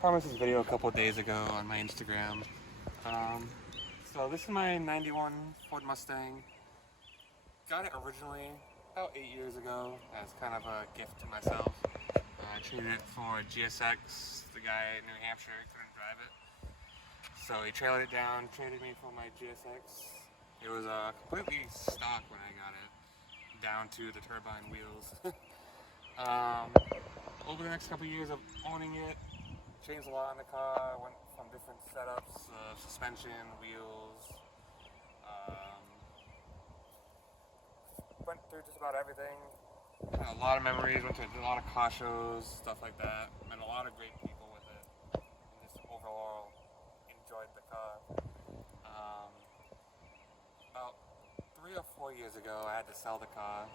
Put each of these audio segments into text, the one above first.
promised this video a couple of days ago on my Instagram. So this is my 91 Ford Mustang. Got it originally about 8 years ago as kind of a gift to myself. I traded it for GSX. The guy in New Hampshire couldn't drive it. So he trailed it down, traded me for my GSX. It was completely stock when I got it, down to the turbine wheels. Over the next couple of years of owning it, changed a lot in the car, went from different setups, suspension, wheels, went through just about everything. Had a lot of memories, went to a lot of car shows, stuff like that. Met a lot of great people with it, and just overall enjoyed the car. About 3 or 4 years ago, I had to sell the car.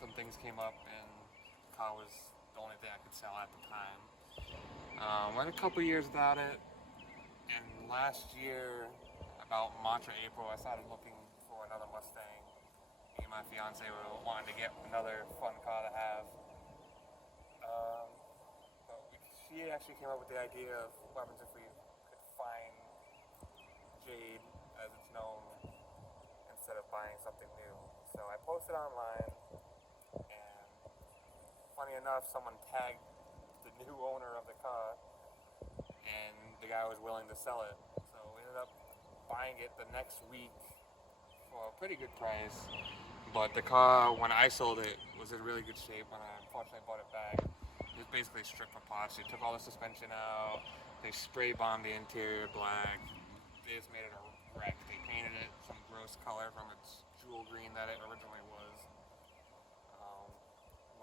Some things came up, and the car was the only thing I could sell at the time. Went a couple years without it, and last year, about March or April, I started looking for another Mustang. Me and my fiance were wanting to get another fun car to have. She actually came up with the idea of what happens if we could find Jade, as it's known, instead of buying something new. So I posted online, and funny enough, someone tagged the new owner of the car, and the guy was willing to sell it. So we ended up buying it the next week for a pretty good price. But the car, when I sold it, was in really good shape. When I unfortunately bought it back, it was basically stripped for parts. They took all the suspension out, they spray bombed the interior black, they just made it a wreck. They painted it some gross color from its jewel green that it originally was.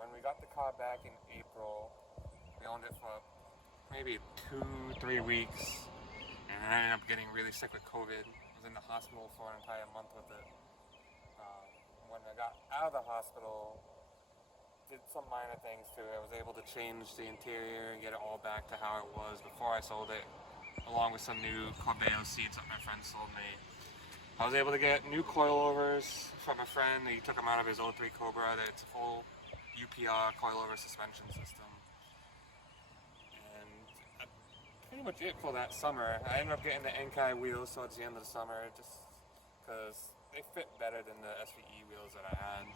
When we got the car back in April, we owned it for maybe 2-3 weeks, and I ended up getting really sick with COVID. I was in the hospital for an entire month with it. When I got out of the hospital, did some minor things to it. I was able to change the interior and get it all back to how it was before I sold it, along with some new Coyote seats that my friend sold me. I was able to get new coilovers from a friend. He took them out of his 03 Cobra. It's a full UPR coilover suspension system. And that's pretty much it for that summer. I ended up getting the Enkai wheels towards the end of the summer, just because they fit better than the SVE wheels that I had.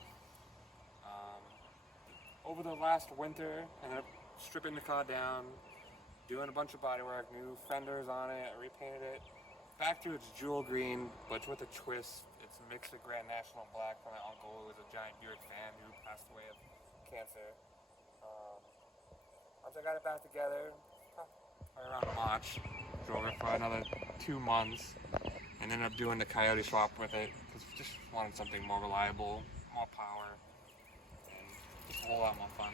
Over the last winter, I ended up stripping the car down, doing a bunch of body work, new fenders on it, I repainted it back to its jewel green, but with a twist. It's mixed with Grand National Black from my uncle, who was a giant Buick fan who passed away of cancer. Once I got it back together, around March, drove it for another 2 months, and ended up doing the Coyote swap with it, because we just wanted something more reliable, more power, and just a whole lot more fun.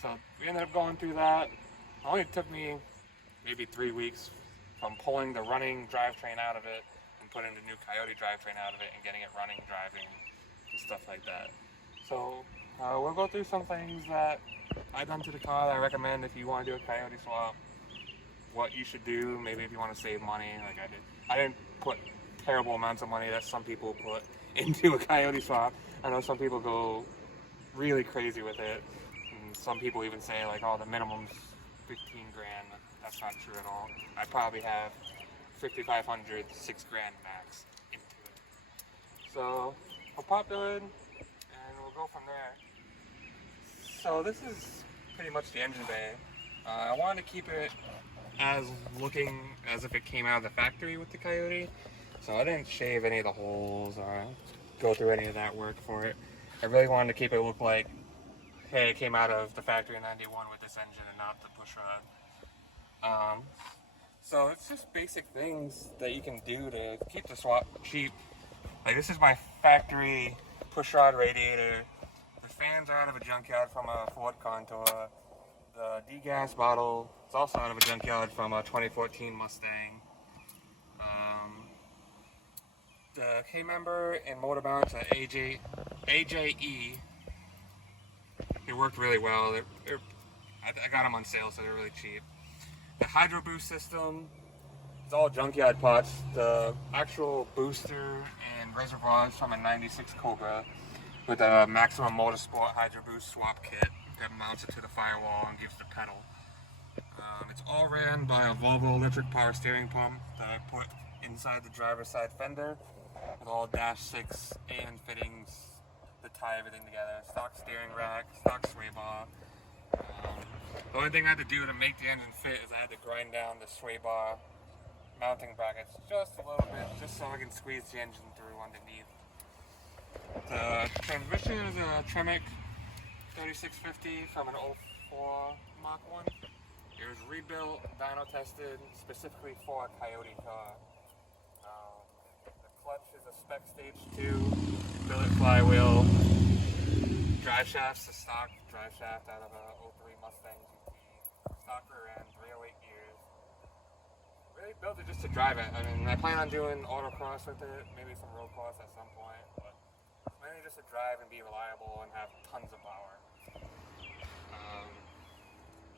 So we ended up going through that. It only took me maybe 3 weeks from pulling the running drivetrain out of it and putting the new Coyote drivetrain out of it and getting it running, driving, and stuff like that. So we'll go through some things that I've done to the car that I recommend if you want to do a Coyote swap. What you should do, maybe if you want to save money, like I did. I didn't put terrible amounts of money that some people put into a Coyote swap. I know some people go really crazy with it, and some people even say like, oh, the minimum's 15 grand. That's not true at all. I probably have 5,500, 6 grand max into it. So I'll pop the hood, and we'll go from there. So this is pretty much the engine bay. I wanted to keep it as looking as if it came out of the factory with the Coyote. So I didn't shave any of the holes or go through any of that work for it. I really wanted to keep it look like, hey, it came out of the factory in 91 with this engine and not the pushrod. So it's just basic things that you can do to keep the swap cheap. Like this is my factory pushrod radiator. The fans are out of a junkyard from a Ford Contour. The degas bottle is also out of a junkyard from a 2014 Mustang. The K-member and motor mounts at AJE. They worked really well. I got them on sale, so they're really cheap. The Hydro Boost system is all junkyard parts. The actual booster and reservoir is from a 96 Cobra with a Maximum Motorsport Hydro Boost swap kit that mounts it to the firewall and gives the pedal. It's all ran by a Volvo electric power steering pump that I put inside the driver's side fender with all dash 6 and fittings to tie everything together. Stock steering rack, stock sway bar. The only thing I had to do to make the engine fit is I had to grind down the sway bar mounting brackets just a little bit, just so I can squeeze the engine through underneath. The transmission is a Tremec 3650 from an 04 Mach 1. It was rebuilt, dyno tested specifically for a Coyote car. The clutch is a spec stage 2, billet flywheel. Drive shaft's a stock drive shaft out of a 03 Mustang GT. Stock rear end, 308 gears. Really built it just to drive it. I mean, I plan on doing autocross with it, maybe some road course at some point, but mainly just to drive and be reliable and have tons of power.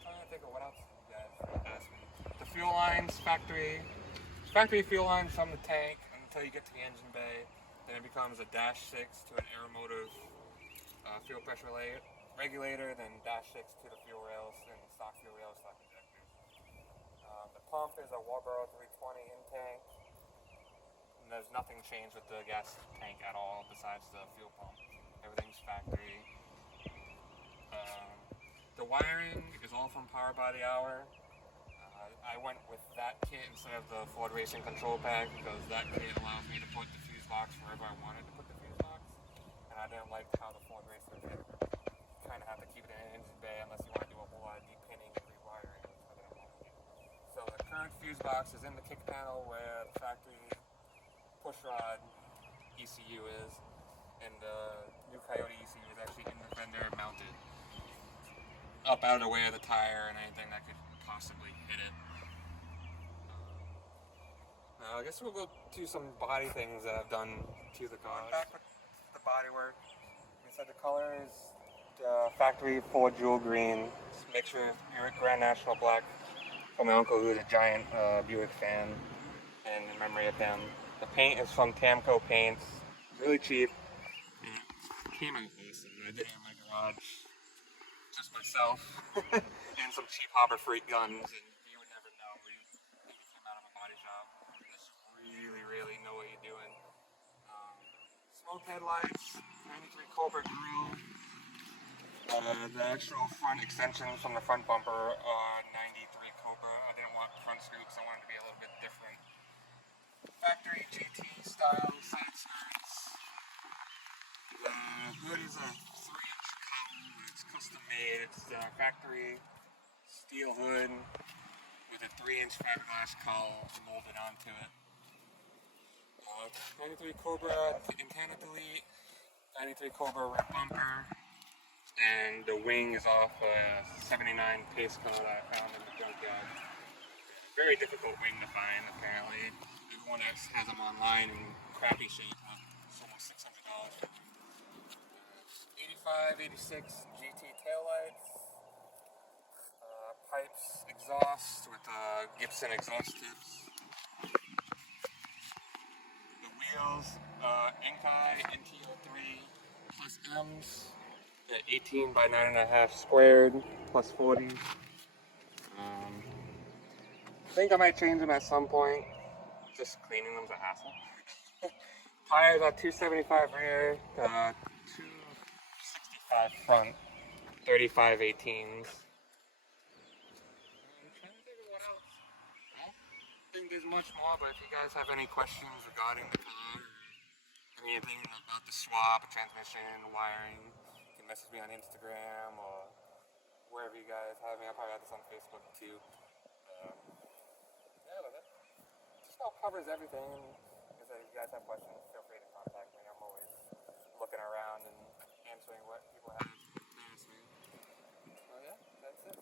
Trying to think of what else you guys asked me. The fuel lines, factory fuel lines from the tank until you get to the engine bay. Then it becomes a dash 6 to an Aeromotive fuel pressure regulator, then dash 6 to the fuel rails and stock fuel rails, stock injectors. The pump is a Warborough 320 in tank. And there's nothing changed with the gas tank at all besides the fuel pump. Everything's factory. The wiring is all from Power by the Hour. I went with that kit instead of the Ford Racing Control Pack because that kit allows me to put the fuse box wherever I wanted to put the fuse box. And I didn't like how the Ford Racing kit kind of have to keep it in an engine bay unless you want to do a whole lot of depinning and rewiring, which I didn't want to do. So the current fuse box is in the kick panel where the factory pushrod ECU is, and the new Coyote ECU is actually in the fender mounted up out of the way of the tire and anything that could possibly hit it. Now I guess we'll go to some body things that I've done to the car. Back with the body work. Like I said, the color is the factory Ford Jewel Green. Just make sure Buick Grand National Black from my uncle who's a giant Buick fan, and in memory of him. The paint is from Tamco Paints. Really cheap. And it came out awesome. I did it in my garage. Just myself. And some cheap Harbor Freight guns. And you would never know. It came out of a body shop. Just really know what you're doing. Smoke headlights. 93 Cobra grill. The actual front extensions from the front bumper are 93 Cobra. I didn't want front scoops. I wanted to be a little bit different. Factory GT style side skirts. The hood is a 3-inch cowl. It's custom made. It's a factory steel hood with a 3-inch fiberglass cowl molded onto it. 93 Cobra antenna delete. 93 Cobra rear bumper. And the wing is off a 79 pace car that I found in the junkyard. Very difficult wing to find, apparently. Everyone that has them online in crappy shape, it's almost $600 for them. 85, 86 GT taillights. Pipes, exhaust with Gibson exhaust tips. The wheels, Enkai NTO3 plus M's. 18 by 9.5 squared, plus 40. I think I might change them at some point. Just cleaning them's a hassle. Tires are 275 rear, 265 front, 35 18s. I'm trying to think of what else. I don't think there's much more, but if you guys have any questions regarding the car, or anything about the swap, transmission, wiring, message me on Instagram or wherever you guys have me. I'll probably have this on Facebook too. Yeah, but that just about covers everything. If you guys have questions, feel free to contact me. I'm always looking around and answering what people have to ask me. So yeah, that's it.